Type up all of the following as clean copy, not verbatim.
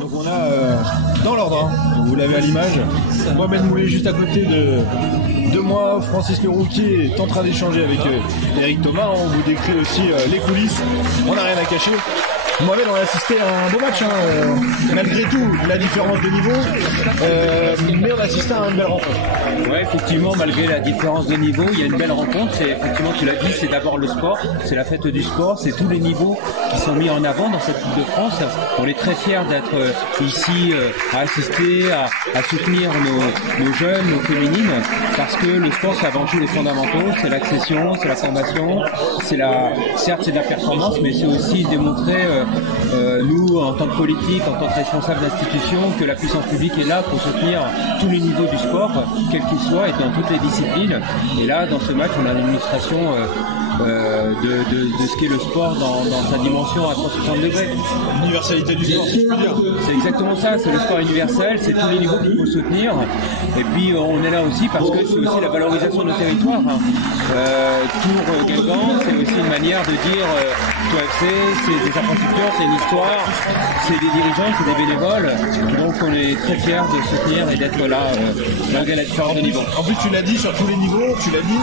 Donc on a dans l'ordre, hein, vous l'avez à l'image, Mohamed Moulay juste à côté de moi, Francis Le Rouquier est en train d'échanger avec Eric Thomas. On vous décrit aussi les coulisses, on n'a rien à cacher. Mohamed, on a assisté à un beau match, hein, malgré tout la différence de niveau, mais on a assisté à une belle rencontre. Ouais, effectivement, malgré la différence de niveau, il y a une belle rencontre. C'est effectivement, tu l'as dit, c'est d'abord le sport, c'est la fête du sport, c'est tous les niveaux qui sont mis en avant dans cette Coupe de France. On est très fiers d'être ici à assister, à soutenir nos jeunes, nos féminines, parce que le sport, c'est avant tout les fondamentaux, c'est l'accession, c'est la formation, certes c'est de la performance, mais c'est aussi démontrer nous, en tant que politique, en tant que responsable d'institution, que la puissance publique est là pour soutenir tous les niveaux du sport, quel qu'il soit, et dans toutes les disciplines. Et là, dans ce match, on a une illustration de ce qu'est le sport dans sa dimension à 360 degrés. L'universalité du sport, si je peux dire. C'est exactement ça, c'est le sport universel, c'est tous les niveaux qu'il faut soutenir. Et puis on est là aussi parce que c'est aussi la valorisation de nos territoires. Tours Guingamp, c'est aussi une manière de dire Tours FC, c'est des infrastructures, c'est une histoire, c'est des dirigeants, c'est des bénévoles. Donc on est très fiers de soutenir et d'être là malgré la différence de niveau. En plus tu l'as dit sur tous les niveaux, tu l'as dit.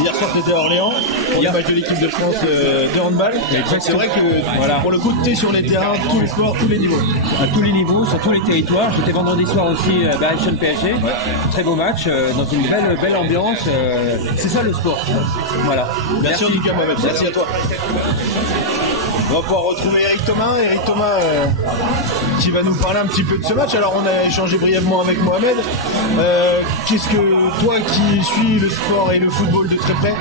Hier soir c'était à Orléans pour le match de l'équipe de France de handball. C'est vrai que voilà, pour le coup tu es sur les terrains, tous les sports, tous les niveaux. À tous les niveaux, sur tous les territoires. J'étais vendredi soir aussi à Action PSG. Ouais. Très beau match, dans une belle ambiance. C'est ça le sport. Voilà. Merci en tout cas Mohamed, merci à toi. On va pouvoir retrouver Eric Thomas qui va nous parler un petit peu de ce match. Alors on a échangé brièvement avec Mohamed. Qu'est-ce que toi qui suis le sport et le football de très près,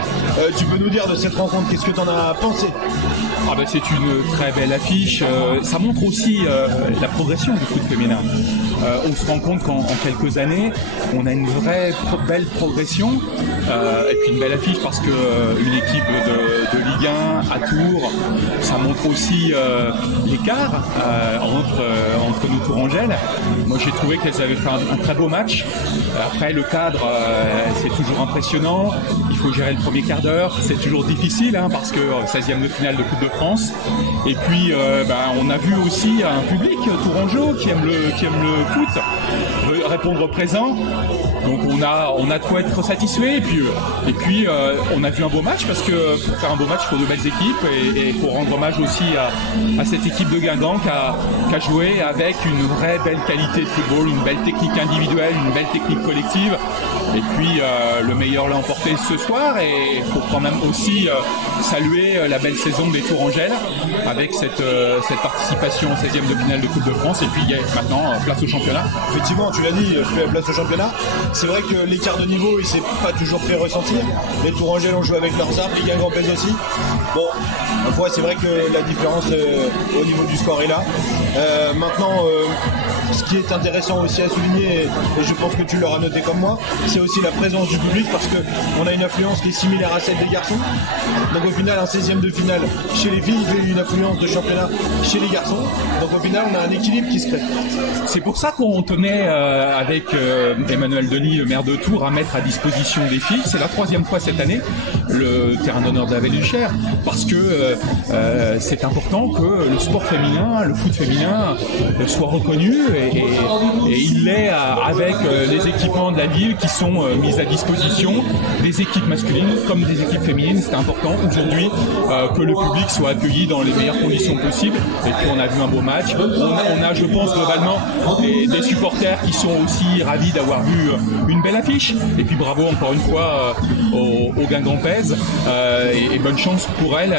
tu peux nous dire de cette rencontre? Qu'est-ce que tu en as pensé? C'est une très belle affiche. Ça montre aussi la progression du foot féminin. On se rend compte qu'en quelques années, on a une vraie belle progression et puis une belle affiche parce que une équipe de Ligue 1 à Tours, ça montre aussi l'écart entre nos Tourangelles. Moi, j'ai trouvé qu'elles avaient fait un très beau match. Après, le cadre, c'est toujours impressionnant. Il faut gérer le premier quart d'heure. C'est toujours difficile parce que 16e de finale de Coupe de France. Et puis, on a vu aussi un public tourangeau qui aime le foot, veut répondre présent. Donc on a de quoi être satisfait et puis on a vu un beau match parce que pour faire un beau match il faut de belles équipes et pour rendre hommage aussi à cette équipe de Guingamp qui a joué avec une vraie belle qualité de football, une belle technique individuelle, une belle technique collective et puis le meilleur l'a emporté ce soir et il faut quand même aussi saluer la belle saison des Tourangelles avec cette participation en 16e de finale de Coupe de France et puis maintenant place au championnat. Effectivement tu l'as dit, place au championnat. C'est vrai que l'écart de niveau il s'est pas toujours fait ressentir. Les Tourangelles ont joué avec leurs armes, les Guingampaises aussi. Bon, une fois c'est vrai que la différence au niveau du score est là. Maintenant, ce qui est intéressant aussi à souligner, et je pense que tu l'auras noté comme moi, c'est aussi la présence du public parce qu'on a une affluence qui est similaire à celle des garçons. Donc au final, un 16e de finale chez les filles et une affluence de championnat chez les garçons. Donc au final, on a un équilibre qui se crée. C'est pour ça qu'on tenait avec Emmanuel Denis, le maire de Tours, à mettre à disposition des filles. C'est la 3e fois cette année, le terrain d'honneur de la Vallée-du-Cher, parce que c'est important que le sport féminin, le foot féminin soit reconnu et il l'est avec les équipements de la ville qui sont mis à disposition des équipes masculines comme des équipes féminines. C'est important aujourd'hui que le public soit accueilli dans les meilleures conditions possibles et puis on a vu un beau match. On a je pense globalement des supporters qui sont aussi ravis d'avoir vu une belle affiche et puis bravo encore une fois aux Guingampaises et bonne chance pour elles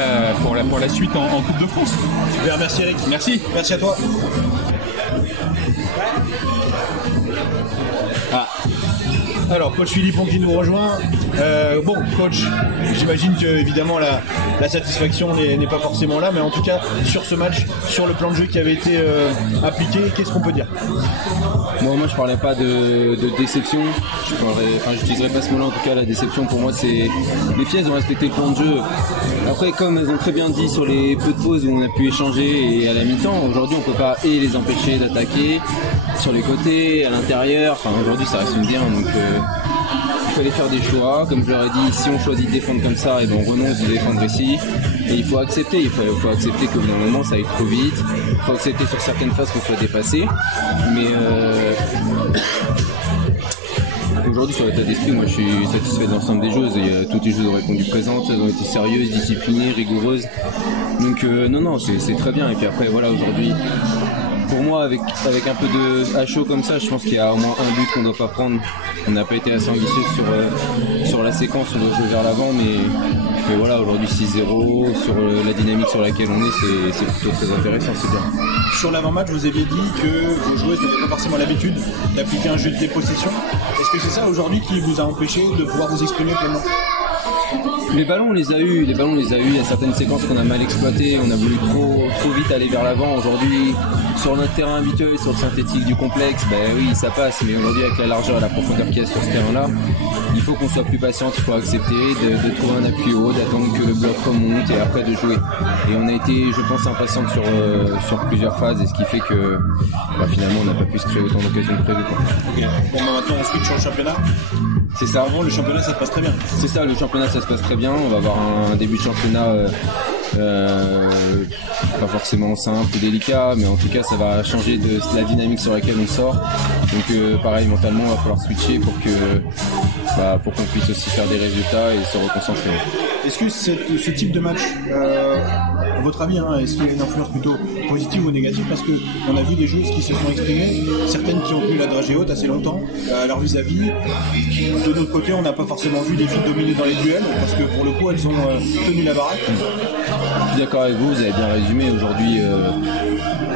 pour la suite en Coupe de France. Super, merci Eric. Merci à toi. Alors, coach Philippon qui nous rejoint. Bon, coach, j'imagine que évidemment la satisfaction n'est pas forcément là, mais en tout cas, sur ce match, sur le plan de jeu qui avait été appliqué, qu'est-ce qu'on peut dire? Moi, je parlais pas de déception. J'utiliserais pas ce mot-là. En tout cas, la déception pour moi, c'est les filles, elles ont respecté le plan de jeu. Après, comme elles ont très bien dit sur les peu de pauses où on a pu échanger et à la mi-temps, aujourd'hui, on peut pas les empêcher d'attaquer sur les côtés, à l'intérieur. Enfin, aujourd'hui, ça reste une guerre, donc il fallait faire des choix. Comme je leur ai dit, si on choisit de défendre comme ça, et ben on renonce de défendre ici. Et il faut accepter, il faut accepter qu'au bout d'un moment ça aille trop vite, il faut accepter sur certaines phases qu'on soit dépassé, mais aujourd'hui sur l'état d'esprit, moi je suis satisfait de l'ensemble des choses. Toutes les choses ont répondu présentes, elles ont été sérieuses, disciplinées, rigoureuses, donc non c'est très bien. Et puis après voilà, aujourd'hui pour moi avec un peu de à chaud comme ça, je pense qu'il y a au moins un but qu'on ne doit pas prendre. On n'a pas été assez ambitieux sur la séquence, on doit jouer vers l'avant, mais voilà, aujourd'hui 6-0, sur la dynamique sur laquelle on est, c'est plutôt très intéressant, c'est bien. Sur l'avant-match, vous aviez dit que vos joueurs n'avaient pas forcément l'habitude d'appliquer un jeu de dépossession. Est-ce que c'est ça aujourd'hui qui vous a empêché de pouvoir vous exprimer pleinement ? Les ballons on les a eu, il y a certaines séquences qu'on a mal exploitées, on a voulu trop vite aller vers l'avant. Aujourd'hui, sur notre terrain habituel, sur le synthétique du complexe, oui ça passe, mais aujourd'hui avec la largeur et la profondeur qu'il y a sur ce terrain-là, il faut qu'on soit plus patient, il faut accepter de trouver un appui haut, d'attendre que le bloc remonte et après de jouer. Et on a été, je pense, impatients sur plusieurs phases, et ce qui fait que finalement on n'a pas pu se créer autant d'occasions que prévu. Okay. Bon, maintenant on switch sur le championnat. C'est ça. Avant, le championnat ça se passe très bien. C'est ça, le championnat ça se passe très bien. On va avoir un début de championnat pas forcément simple ou délicat, mais en tout cas ça va changer de la dynamique sur laquelle on sort. Donc pareil, mentalement il va falloir switcher pour qu'on puisse aussi faire des résultats et se reconcentrer. Est-ce que ce type de match, à votre avis, est-ce qu'il y a une influence plutôt positive ou négative? Parce qu'on a vu des joueuses qui se sont exprimées, certaines qui ont eu la dragée haute assez longtemps, à leur vis-à-vis. De notre côté, on n'a pas forcément vu des filles dominer dans les duels, parce que pour le coup, elles ont tenu la baraque. Je suis d'accord avec vous, vous avez bien résumé. Aujourd'hui,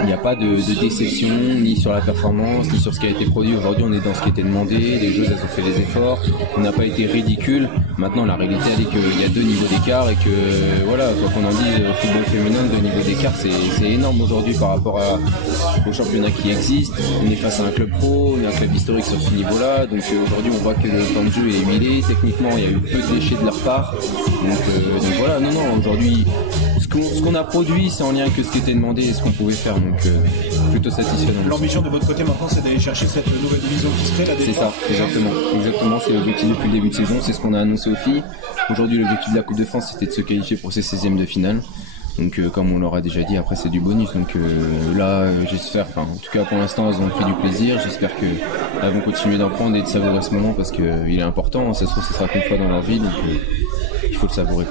il n'y a pas de déception, ni sur la performance, ni sur ce qui a été produit. Aujourd'hui, on est dans ce qui était demandé, les joueuses, elles ont fait les efforts, on n'a pas été ridicule. Maintenant, la réalité, elle est qu'il y a 2 niveaux d'écart et que, voilà, quoi qu'on en dise, au football féminin, 2 niveaux d'écart, c'est énorme aujourd'hui par rapport au championnat qui existe. On est face à un club pro, on est un club historique sur ce niveau-là, donc aujourd'hui, on voit que le temps de jeu est huilé. Techniquement, il y a eu peu de déchets de leur part. Donc voilà, non, aujourd'hui, ce qu'on a produit, c'est en lien avec ce qui était demandé et ce qu'on pouvait faire, donc plutôt satisfait. L'ambition de votre côté maintenant, c'est d'aller chercher cette nouvelle division qui se crée, la D3. C'est ça, exactement, c'est l'objectif depuis le début de saison, c'est ce qu'on a annoncé aux filles. Aujourd'hui, l'objectif de la Coupe de France, c'était de se qualifier pour ces 16e de finale. Donc comme on l'aura déjà dit, après c'est du bonus. Donc là, j'espère, en tout cas pour l'instant, elles ont pris du plaisir. J'espère qu'elles vont continuer d'en prendre et de savourer ce moment parce qu'il est important. Ça se trouve, ce sera qu'une fois dans leur vie, donc il faut le savourer.